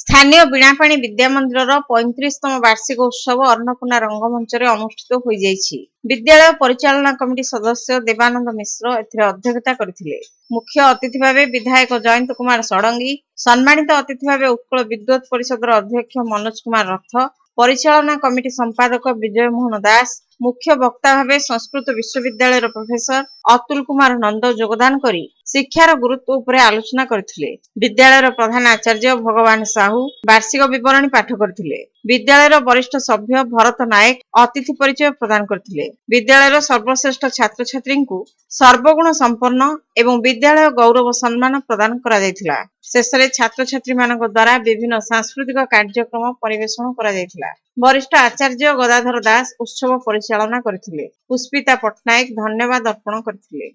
ସ୍ଥାନୀୟ ବୀଣାପାଣି ବିଦ୍ୟାମନ୍ଦିରର 35ତମ ବାର୍ଷିକ ଉତ୍ସବ ଅନ୍ନପୂର୍ଣ୍ଣା ରଙ୍ଗମଞ୍ଚରେ ଅନୁଷ୍ଠିତ ହୋଇଯାଇଛି। ବିଦ୍ୟାଳୟ ପରିଚାଳନା କମିଟି ସଦସ୍ୟ ଦେବାନନ୍ଦ ମିଶ୍ର ଏଥିରେ ଅଧ୍ୟକ୍ଷତା କରିଥିଲେ। ମୁଖ୍ୟ ଅତିଥି ଭାବେ ବିଧାୟକ ଜୟନ୍ତ କୁମାର ଷଡଙ୍ଗୀ, ସମ୍ମାନିତ ଅତିଥି ଭାବେ ଉତ୍କଳ ବିଦ୍ୱତ୍ ପରିଷଦର ଅଧ୍ୟକ୍ଷ ମନୋଜ କୁମାର ରଥ, ପରିଚାଳନା କମିଟି ସମ୍ପାଦକ ବିଜୟ ମୋହନ ଦାସ, ମୁଖ୍ୟ ବକ୍ତା ଭାବେ ସଂସ୍କୃତ ବିଶ୍ୱବିଦ୍ୟାଳୟର ପ୍ରଫେସର ଅତୁଲ କୁମାର ନନ୍ଦ ଯୋଗଦାନ କରି ଶିକ୍ଷାର ଗୁରୁତ୍ୱ ଉପରେ ଆଲୋଚନା କରିଥିଲେ। ବିଦ୍ୟାଳୟର ପ୍ରଧାନ ଆଚାର୍ଯ୍ୟ ଭଗବାନ ସାହୁ ବାର୍ଷିକ ବିବରଣୀ ପାଠ କରିଥିଲେ। ବିଦ୍ୟାଳୟର ବରିଷ୍ଠ ସଭ୍ୟ ଭରତ ନାୟକ ଅତିଥି ପରିଚୟ ପ୍ରଦାନ କରିଥିଲେ। ବିଦ୍ୟାଳୟର ସର୍ବଶ୍ରେଷ୍ଠ ଛାତ୍ରଛାତ୍ରୀଙ୍କୁ ସର୍ବଗୁଣ ସମ୍ପନ୍ନ ଏବଂ ବିଦ୍ୟାଳୟ ଗୌରବ ସମ୍ମାନ ପ୍ରଦାନ କରାଯାଇଥିଲା। ଶେଷରେ ଛାତ୍ରଛାତ୍ରୀମାନଙ୍କ ଦ୍ୱାରା ବିଭିନ୍ନ ସାଂସ୍କୃତିକ କାର୍ଯ୍ୟକ୍ରମ ପରିବେଷଣ କରାଯାଇଥିଲା। ବରିଷ୍ଠ ଆଚାର୍ଯ୍ୟ ଗଦାଧର ଦାସ ଉତ୍ସବ ପରିଚାଳନା କରିଥିଲେ। ପୁଷ୍ପିତା ପଟ୍ଟନାୟକ ଧନ୍ୟବାଦ ଅର୍ପଣ କରିଥିଲେ।